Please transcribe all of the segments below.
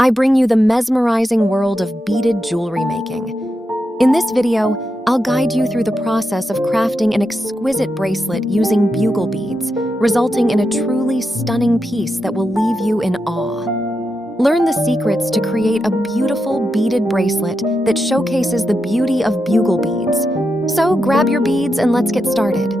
I bring you the mesmerizing world of beaded jewelry making. In this video, I'll guide you through the process of crafting an exquisite bracelet using bugle beads, resulting in a truly stunning piece that will leave you in awe. Learn the secrets to create a beautiful beaded bracelet that showcases the beauty of bugle beads. So grab your beads and let's get started.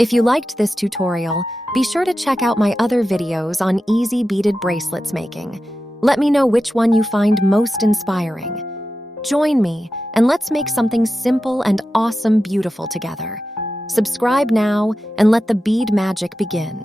If you liked this tutorial, be sure to check out my other videos on easy beaded bracelets making. Let me know which one you find most inspiring. Join me, and let's make something simple and awesome beautiful together. Subscribe now and let the bead magic begin.